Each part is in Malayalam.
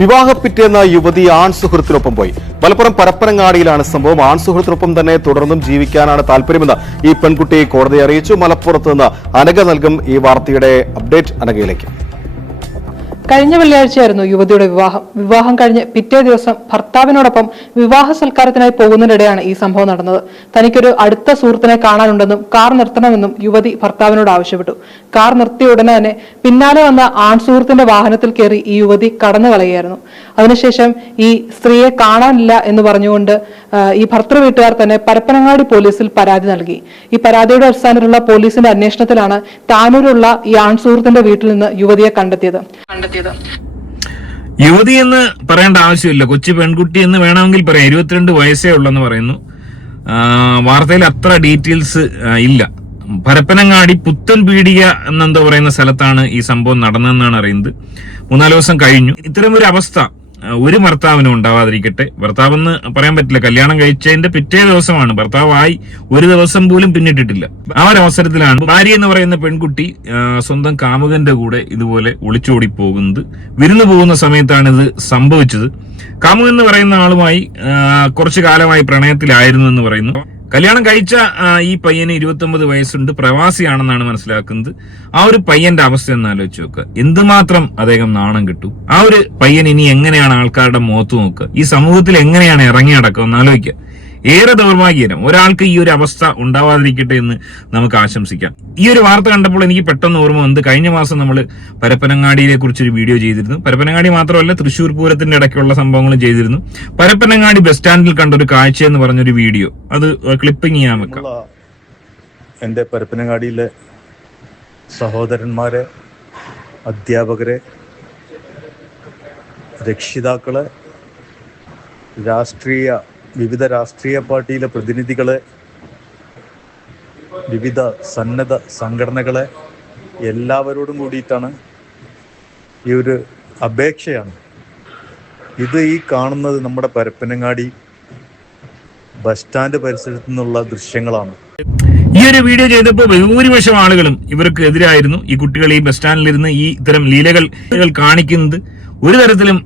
വിവാഹപ്പിറ്റേന്ന യുവതി ആൺ സുഹൃത്തിനൊപ്പം പോയി. മലപ്പുറം പരപ്പനങ്ങാടിയിലാണ് സംഭവം. ആൺ സുഹൃത്തിനൊപ്പം തന്നെ തുടർന്നും ജീവിക്കാനാണ് താല്പര്യമെന്ന് ഈ പെൺകുട്ടി കോടതിയെ അറിയിച്ചു. മലപ്പുറത്ത് നിന്ന് അനഘ നൽകും ഈ വാർത്തയുടെ അപ്ഡേറ്റ്. അനഘയിലേക്ക്. കഴിഞ്ഞ വെള്ളിയാഴ്ചയായിരുന്നു യുവതിയുടെ വിവാഹം കഴിഞ്ഞ് പിറ്റേ ദിവസം ഭർത്താവിനോടൊപ്പം വിവാഹ സൽക്കാരത്തിനായി പോകുന്നതിനിടെയാണ് ഈ സംഭവം നടന്നത്. തനിക്കൊരു അടുത്ത സുഹൃത്തിനെ കാണാനുണ്ടെന്നും കാർ നിർത്തണമെന്നും യുവതി ഭർത്താവിനോട് ആവശ്യപ്പെട്ടു. കാർ നിർത്തിയ ഉടനെ തന്നെ പിന്നാലെ വന്ന ആൺ സുഹൃത്തിന്റെ വാഹനത്തിൽ കയറി ഈ യുവതി കടന്നു കളയുകയായിരുന്നു. അതിനുശേഷം ഈ സ്ത്രീയെ കാണാനില്ല എന്ന് പറഞ്ഞുകൊണ്ട് ഈ ഭർത്തൃ വീട്ടുകാർ തന്നെ പരപ്പനങ്ങാടി പോലീസിൽ പരാതി നൽകി. ഈ പരാതിയുടെ അടിസ്ഥാനത്തിലുള്ള പോലീസിന്റെ അന്വേഷണത്തിലാണ് താനൂരുള്ള ഈ ആൺ സുഹൃത്തിന്റെ വീട്ടിൽ നിന്ന് യുവതിയെ കണ്ടെത്തിയത്. യുവതി എന്ന് പറയേണ്ട ആവശ്യമില്ല, കൊച്ചു പെൺകുട്ടി എന്ന് വേണമെങ്കിൽ പറയാം. 22 വയസ്സേ ഉള്ളെന്ന് പറയുന്നു. വാർത്തയിൽ അത്ര ഡീറ്റെയിൽസ് ഇല്ല. പരപ്പനങ്ങാടി പുത്തൻ പീടിക എന്നെന്തോ പറയുന്ന സ്ഥലത്താണ് ഈ സംഭവം നടന്നതെന്നാണ് അറിയുന്നത്. 3-4 ദിവസം കഴിഞ്ഞു. ഇത്തരമൊരു അവസ്ഥ ഒരു ഭർത്താവിനും ഉണ്ടാവാതിരിക്കട്ടെ. ഭർത്താവെന്ന് പറയാൻ പറ്റില്ല, കല്യാണം കഴിച്ചതിന്റെ പിറ്റേ ദിവസമാണ്. ഭർത്താവായി ഒരു ദിവസം പോലും പിന്നിട്ടിട്ടില്ല. ആ ഒരു അവസരത്തിലാണ് ഭാര്യ എന്ന് പറയുന്ന പെൺകുട്ടി സ്വന്തം കാമുകന്റെ കൂടെ ഇതുപോലെ ഒളിച്ചോടി പോകുന്നത്. വിരുന്ന് പോകുന്ന സമയത്താണ് ഇത് സംഭവിച്ചത്. കാമുകൻ എന്ന് പറയുന്ന ആളുമായി കുറച്ചു കാലമായി പ്രണയത്തിലായിരുന്നു എന്ന് പറയുന്നു. കല്യാണം കഴിച്ച ഈ പയ്യന് 29 വയസ്സുണ്ട്, പ്രവാസിയാണെന്നാണ് മനസ്സിലാക്കുന്നത്. ആ ഒരു പയ്യന്റെ അവസ്ഥ എന്ന് ആലോചിച്ച് നോക്കുക. എന്തുമാത്രം അദ്ദേഹം നാണം കിട്ടും. ആ ഒരു പയ്യൻ ഇനി എങ്ങനെയാണ് ആൾക്കാരുടെ മുഖത്ത് നോക്കുക, ഈ സമൂഹത്തിൽ എങ്ങനെയാണ് ഇറങ്ങി നടക്കുക എന്ന് ആലോചിക്കുക. ഏറെ ദൗർഭാഗ്യകരം. ഒരാൾക്ക് ഈ ഒരു അവസ്ഥ ഉണ്ടാവാതിരിക്കട്ടെ എന്ന് നമുക്ക് ആശംസിക്കാം. ഈ ഒരു വാർത്ത കണ്ടപ്പോൾ എനിക്ക് പെട്ടെന്ന് ഓർമ്മ വന്നത്, കഴിഞ്ഞ മാസം നമ്മൾ പരപ്പനങ്ങാടിയെ കുറിച്ചൊരു വീഡിയോ ചെയ്തിരുന്നു. പരപ്പനങ്ങാടി മാത്രമല്ല, തൃശ്ശൂർ പൂരത്തിന്റെ ഇടയ്ക്കുള്ള സംഭവങ്ങളും ചെയ്തിരുന്നു. പരപ്പനങ്ങാടി ബസ് സ്റ്റാൻഡിൽ കണ്ടൊരു കാഴ്ച എന്ന് പറഞ്ഞൊരു വീഡിയോ, അത് ക്ലിപ്പിംഗ് ചെയ്യാൻ വെക്കാം. എൻ്റെ പരപ്പനങ്ങാടിയിലെ സഹോദരന്മാരെ, അധ്യാപകരെ, രക്ഷിതാക്കളെ, വിവിധ രാഷ്ട്രീയ പാർട്ടിയിലെ പ്രതിനിധികളെ, വിവിധ സന്നദ്ധ സംഘടനകളെ, എല്ലാവരോടും കൂടിയിട്ടാണ് ഈ ഒരു അപേക്ഷയാണ്. ഇത് ഈ കാണുന്നത് നമ്മുടെ പരപ്പനങ്ങാടി ബസ് സ്റ്റാൻഡ് പരിസരത്തു നിന്നുള്ള ദൃശ്യങ്ങളാണ്. ഈ ഒരു വീഡിയോ ചെയ്തപ്പോൾ ഭൂരിപക്ഷം ആളുകളും ഇവർക്ക് എതിരായിരുന്നു. ഈ കുട്ടികൾ ഈ ബസ് സ്റ്റാൻഡിലിരുന്ന് ഈ ഇത്തരം ലീലകൾ കാണിക്കുന്നത് ഒരു തരത്തിലും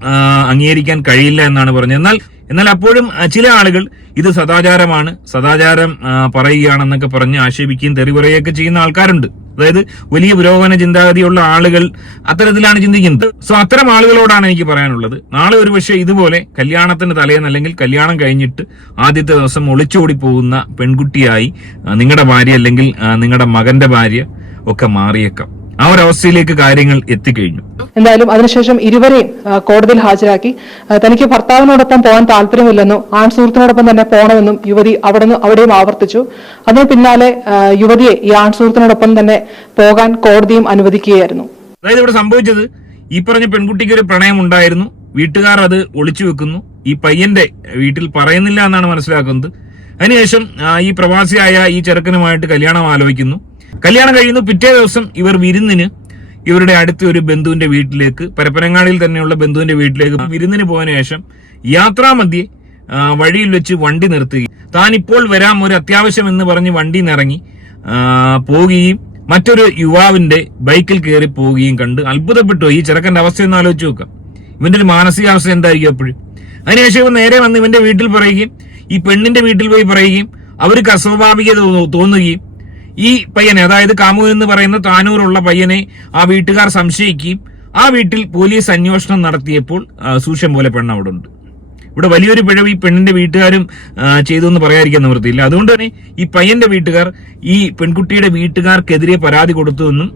അംഗീകരിക്കാൻ കഴിയില്ല എന്നാണ് പറഞ്ഞത്. എന്നാൽ അപ്പോഴും ചില ആളുകൾ ഇത് സദാചാരം പറയുകയാണെന്നൊക്കെ പറഞ്ഞ് ആക്ഷേപിക്കുകയും തെറി പറയുകയൊക്കെ ചെയ്യുന്ന ആൾക്കാരുണ്ട്. അതായത് വലിയ പുരോഗമന ചിന്താഗതിയുള്ള ആളുകൾ അത്തരത്തിലാണ് ചിന്തിക്കുന്നത്. സോ അത്തരം ആളുകളോടാണ് എനിക്ക് പറയാനുള്ളത്, നാളെ ഒരു പക്ഷേ ഇതുപോലെ കല്യാണത്തിന് തലേന്ന് അല്ലെങ്കിൽ കല്യാണം കഴിഞ്ഞിട്ട് ആദ്യത്തെ ദിവസം ഒളിച്ചോടി പോകുന്ന പെൺകുട്ടിയായി നിങ്ങളുടെ ഭാര്യ അല്ലെങ്കിൽ നിങ്ങളുടെ മകന്റെ ഭാര്യ ഒക്കെ മാറിയേക്കാം. ആ ഒരു അവസ്ഥയിലേക്ക് കാര്യങ്ങൾ എത്തിക്കഴിഞ്ഞു. എന്തായാലും അതിനുശേഷം ഇരുവരെയും കോടതിയിൽ ഹാജരാക്കി. തനിക്ക് ഭർത്താവിനോടൊപ്പം പോകാൻ താല്പര്യമില്ലെന്നും ആൺ സുഹൃത്തിനോടൊപ്പം തന്നെ പോകണമെന്നും യുവതി അവിടെയും ആവർത്തിച്ചു. അതിന് പിന്നാലെ യുവതിയെ ഈ ആൺ സുഹൃത്തിനോടൊപ്പം തന്നെ പോകാൻ കോടതിയും അനുവദിക്കുകയായിരുന്നു. അതായത് ഇവിടെ സംഭവിച്ചത്, ഈ പറഞ്ഞ പെൺകുട്ടിക്ക് ഒരു പ്രണയം ഉണ്ടായിരുന്നു. വീട്ടുകാർ അത് ഒളിച്ചു വെക്കുന്നു. ഈ പയ്യന്റെ വീട്ടിൽ പറയുന്നില്ല എന്നാണ് മനസ്സിലാക്കുന്നത്. അതിനുശേഷം ഈ പ്രവാസിയായ ഈ ചെറുക്കനുമായിട്ട് കല്യാണം ആലോചിക്കുന്നു. കല്യാണം കഴിയുന്നു. പിറ്റേ ദിവസം ഇവർ വിരുന്നിന് ഇവരുടെ അടുത്ത ഒരു ബന്ധുവിന്റെ വീട്ടിലേക്ക്, പരപ്പനങ്ങാടിയിൽ തന്നെയുള്ള ബന്ധുവിന്റെ വീട്ടിലേക്ക് വിരുന്നിന് പോയതിനു ശേഷം യാത്രാമധ്യേ വഴിയിൽ വെച്ച് വണ്ടി നിർത്തുകയും താൻ ഇപ്പോൾ വരാം, ഒരു അത്യാവശ്യം എന്ന് പറഞ്ഞ് വണ്ടിയിൽ നിന്നിറങ്ങി പോവുകയും മറ്റൊരു യുവാവിന്റെ ബൈക്കിൽ കയറി പോവുകയും കണ്ട് അത്ഭുതപ്പെട്ടു. ഈ ചെറുക്കന്റെ അവസ്ഥയൊന്നും ആലോചിച്ച് നോക്കാം. ഇവന്റെ ഒരു മാനസികാവസ്ഥ എന്തായിരിക്കും അപ്പോഴും. അതിനുശേഷം ഇവൻ നേരെ വന്ന് ഇവന്റെ വീട്ടിൽ പറയുകയും ഈ പെണ്ണിന്റെ വീട്ടിൽ പോയി പറയുകയും അവർക്ക് അസ്വാഭാവികത തോന്നുകയും ഈ പയ്യനെ, അതായത് കാമുകൻ എന്ന് പറയുന്ന താനൂറുള്ള പയ്യനെ ആ വീട്ടുകാർ സംശയിക്കുകയും ആ വീട്ടിൽ പോലീസ് അന്വേഷണം നടത്തിയപ്പോൾ സൂക്ഷ്യം പോലെ പെണ്ണ് അവിടെ ഉണ്ട്. ഇവിടെ വലിയൊരു പിഴവ് ഈ പെണ്ണിന്റെ വീട്ടുകാരും ചെയ്തു എന്ന് പറയാതിരിക്കാൻ നിവൃത്തിയില്ല. അതുകൊണ്ട് തന്നെ ഈ പയ്യന്റെ വീട്ടുകാർ ഈ പെൺകുട്ടിയുടെ വീട്ടുകാർക്കെതിരെ പരാതി കൊടുത്തുവെന്നും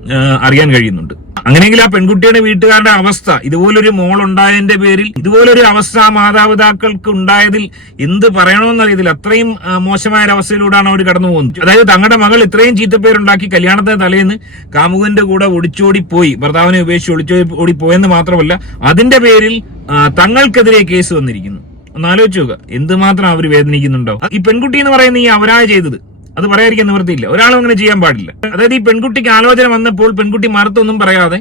അറിയാൻ കഴിയുന്നുണ്ട്. അങ്ങനെയെങ്കിൽ ആ പെൺകുട്ടിയുടെ വീട്ടുകാരുടെ അവസ്ഥ, ഇതുപോലൊരു മോൾ ഉണ്ടായതിന്റെ പേരിൽ ഇതുപോലൊരു അവസ്ഥ മാതാപിതാക്കൾക്ക് ഉണ്ടായതിൽ എന്ത് പറയണമെന്നറിയത്തില്ല. അത്രയും മോശമായ ഒരവസ്ഥയിലൂടെയാണ് അവർ കടന്നു പോകുന്നത്. അതായത് തങ്ങളുടെ മകൾ ഇത്രയും ചീത്തപ്പേരുണ്ടാക്കി കല്യാണത്തിന് തലേന്ന് കാമുകന്റെ കൂടെ ഒളിച്ചോടി പോയി, ഭർത്താവിനെ ഉപേക്ഷിച്ച് ഒളിച്ചോടി പോയെന്ന് മാത്രമല്ല അതിന്റെ പേരിൽ തങ്ങൾക്കെതിരെ കേസ് വന്നിരിക്കുന്നു. ഒന്ന് ആലോചിച്ച് നോക്കുക, എന്തുമാത്രം അവർ വേദനിക്കുന്നുണ്ടാവും. ഈ പെൺകുട്ടി എന്ന് പറയുന്ന ഈ അവരായ ചെയ്തത് അത് പറയാതിരിക്കാൻ നിവൃത്തിയില്ല. ഒരാളും അങ്ങനെ ചെയ്യാൻ പാടില്ല. അതായത് ഈ പെൺകുട്ടിക്ക് ആലോചന വന്നപ്പോൾ പെൺകുട്ടി മറുത്തൊന്നും പറയാതെ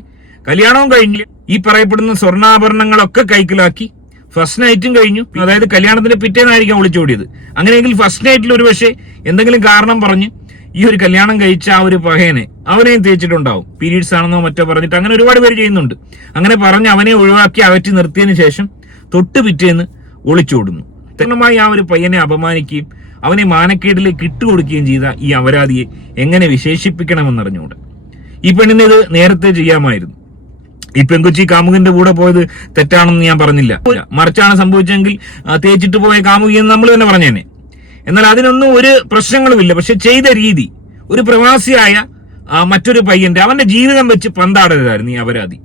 കല്യാണവും കഴിഞ്ഞ് ഈ പറയപ്പെടുന്ന സ്വർണ്ണാഭരണങ്ങളൊക്കെ കൈക്കലാക്കി ഫസ്റ്റ് നൈറ്റും കഴിഞ്ഞു. അതായത് കല്യാണത്തിന്റെ പിറ്റേന്നായിരിക്കാം ഒളിച്ചോടിയത്. അങ്ങനെയെങ്കിൽ ഫസ്റ്റ് നൈറ്റിൽ ഒരു പക്ഷേ എന്തെങ്കിലും കാരണം പറഞ്ഞ് ഈ ഒരു കല്യാണം കഴിച്ച ആ ഒരു പഹയനെ അവനെയും തേച്ചിട്ടുണ്ടാവും. പീരീഡ്സ് ആണെന്നോ മറ്റോ പറഞ്ഞിട്ട് അങ്ങനെ ഒരുപാട് പേര് ചെയ്യുന്നുണ്ട്. അങ്ങനെ പറഞ്ഞ് അവനെ ഒഴിവാക്കി അകറ്റി നിർത്തിയതിനു ശേഷം തൊട്ട് പിറ്റേന്ന് ഒളിച്ചോടുന്നു. പൂർണ്ണമായി ആ ഒരു പയ്യനെ അപമാനിക്കുകയും അവനെ മാനക്കേടിലേക്ക് ഇട്ടുകൊടുക്കുകയും ചെയ്ത ഈ അപരാധിയെ എങ്ങനെ വിശേഷിപ്പിക്കണമെന്നറിഞ്ഞുകൂടെ. ഈ പെണ്ണിന് ഇത് നേരത്തെ ചെയ്യാമായിരുന്നു. ഈ പെൺകൊച്ചി കാമുകന്റെ കൂടെ പോയത് തെറ്റാണെന്ന് ഞാൻ പറഞ്ഞില്ല. മറിച്ചാണ് സംഭവിച്ചെങ്കിൽ തേച്ചിട്ട് പോയ കാമുകി എന്ന് നമ്മൾ തന്നെ പറഞ്ഞേനെ. എന്നാൽ അതിനൊന്നും ഒരു പ്രശ്നങ്ങളുമില്ല. പക്ഷെ ചെയ്ത രീതി, ഒരു പ്രവാസിയായ മറ്റൊരു പയ്യന്റെ അവന്റെ ജീവിതം വെച്ച് പന്താടരുതായിരുന്നു ഈ അപരാധി.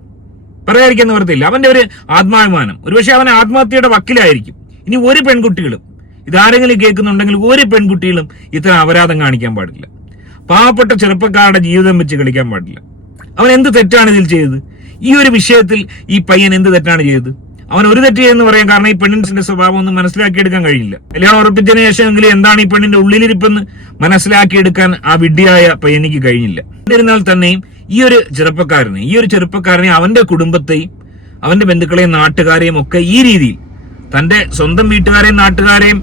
പറയാതിരിക്കാൻ നിവർത്തിയില്ല. അവന്റെ ഒരു ആത്മാഭിമാനം, ഒരുപക്ഷെ അവൻ ആത്മഹത്യയുടെ വക്കിലായിരിക്കും. ഇനി ഒരു പെൺകുട്ടികളും ഇതാരെങ്കിലും കേൾക്കുന്നുണ്ടെങ്കിൽ ഒരു പെൺകുട്ടികളും ഇത്തരം അപരാധം കാണിക്കാൻ പാടില്ല. പാവപ്പെട്ട ചെറുപ്പക്കാരുടെ ജീവിതം വെച്ച് കളിക്കാൻ പാടില്ല. അവൻ എന്ത് തെറ്റാണ് ഇതിൽ ചെയ്തത്? ഈ ഒരു വിഷയത്തിൽ ഈ പയ്യൻ എന്ത് തെറ്റാണ് ചെയ്തത്? അവൻ ഒരു തെറ്റ് ചെയ്യുന്നു പറയാൻ കാരണം ഈ പെണ്ണിന്റെ സ്വഭാവം ഒന്നും മനസ്സിലാക്കിയെടുക്കാൻ കഴിയില്ല. കല്യാണം ഉറപ്പിച്ചതിന് ശേഷമെങ്കിലും എന്താണ് ഈ പെണ്ണിന്റെ ഉള്ളിലിരിപ്പെന്ന് മനസ്സിലാക്കിയെടുക്കാൻ ആ വിഡ്ഢിയായ പയ്യനിക്ക് കഴിഞ്ഞില്ല. എന്നിരുന്നാൽ തന്നെയും ഈ ഒരു ചെറുപ്പക്കാരനെ അവന്റെ കുടുംബത്തെയും അവന്റെ ബന്ധുക്കളെയും നാട്ടുകാരെയും ഒക്കെ ഈ രീതിയിൽ തന്റെ സ്വന്തം വീട്ടുകാരെയും നാട്ടുകാരെയും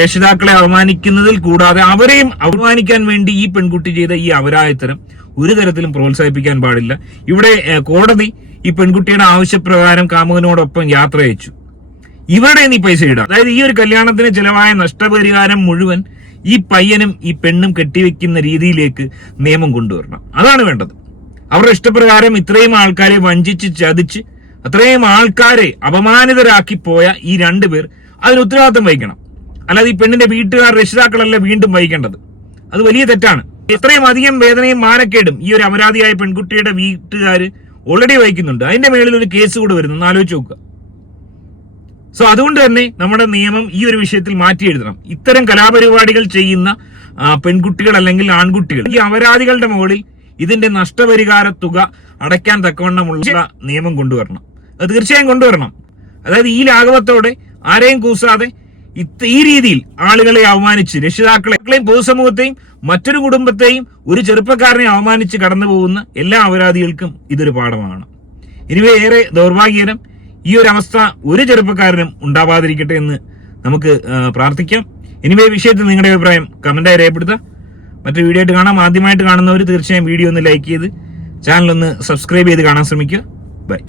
രക്ഷിതാക്കളെ അപമാനിക്കുന്നതിൽ കൂടാതെ അവരെയും അപമാനിക്കാൻ വേണ്ടി ഈ പെൺകുട്ടി ചെയ്ത ഈ അപരാധത്തരം ഒരു തരത്തിലും പ്രോത്സാഹിപ്പിക്കാൻ പാടില്ല. ഇവിടെ കോടതി ഈ പെൺകുട്ടിയുടെ ആവശ്യപ്രകാരം കാമുകനോടൊപ്പം യാത്ര അയച്ചു. ഇവരുടെ നീ പൈസ ഇടാം. അതായത് ഈ ഒരു കല്യാണത്തിന് ചിലവായ നഷ്ടപരിഹാരം മുഴുവൻ ഈ പയ്യനും ഈ പെണ്ണും കെട്ടിവെക്കുന്ന രീതിയിലേക്ക് നിയമം കൊണ്ടുവരണം. അതാണ് വേണ്ടത്. അവരുടെ ഇഷ്ടപ്രകാരം ഇത്രയും ആൾക്കാരെ വഞ്ചിച്ച് ചതിച്ച് അത്രയും ആൾക്കാരെ അപമാനിതരാക്കി പോയ ഈ രണ്ടുപേർ അതിന് ഉത്തരവാദിത്തം വഹിക്കണം. അല്ലാതെ ഈ പെണ്ണിന്റെ വീട്ടുകാർ രക്ഷിതാക്കളല്ല വീണ്ടും വഹിക്കേണ്ടത്. അത് വലിയ തെറ്റാണ്. ഇത്രയും അധികം വേദനയും മാനക്കേടും ഈ ഒരു അപരാധിയായ പെൺകുട്ടിയുടെ വീട്ടുകാർ ഓൾറെഡി വഹിക്കുന്നുണ്ട്. അതിന്റെ മേളിൽ ഒരു കേസ് കൂടെ വരുന്നു, ആലോചിച്ച് നോക്കുക. സോ അതുകൊണ്ട് തന്നെ നമ്മുടെ നിയമം ഈ ഒരു വിഷയത്തിൽ മാറ്റി എഴുതണം. ഇത്തരം കലാപരിപാടികൾ ചെയ്യുന്ന പെൺകുട്ടികൾ അല്ലെങ്കിൽ ആൺകുട്ടികൾ ഈ അപരാധികളുടെ മുകളിൽ ഇതിന്റെ നഷ്ടപരിഹാര തുക അടയ്ക്കാൻ തക്കവണ്ണമുള്ള നിയമം കൊണ്ടുവരണം. അത് തീർച്ചയായും കൊണ്ടുവരണം. അതായത് ഈ ലാഘവത്തോടെ ആരെയും കൂസാതെ ഈ രീതിയിൽ ആളുകളെ അവമാനിച്ച് രക്ഷിതാക്കളെയും പൊതുസമൂഹത്തെയും മറ്റൊരു കുടുംബത്തെയും ഒരു ചെറുപ്പക്കാരനെ അവമാനിച്ച് കടന്നു പോകുന്ന എല്ലാ അപരാധികൾക്കും ഇതൊരു പാഠമാണ്. ഇനിവേ ഏറെ ദൗർഭാഗ്യകരം. ഈ ഒരു അവസ്ഥ ഒരു ചെറുപ്പക്കാരനും ഉണ്ടാവാതിരിക്കട്ടെ എന്ന് നമുക്ക് പ്രാർത്ഥിക്കാം. ഇനിവേ വിഷയത്തിൽ നിങ്ങളുടെ അഭിപ്രായം കമന്റായി രേഖപ്പെടുത്താം. മറ്റൊരു വീഡിയോ ആയിട്ട് കാണാം. ആദ്യമായിട്ട് കാണുന്നവർ തീർച്ചയായും വീഡിയോ ഒന്ന് ലൈക്ക് ചെയ്ത് ചാനൽ ഒന്ന് സബ്സ്ക്രൈബ് ചെയ്ത് കാണാൻ ശ്രമിക്കുക. ബൈ.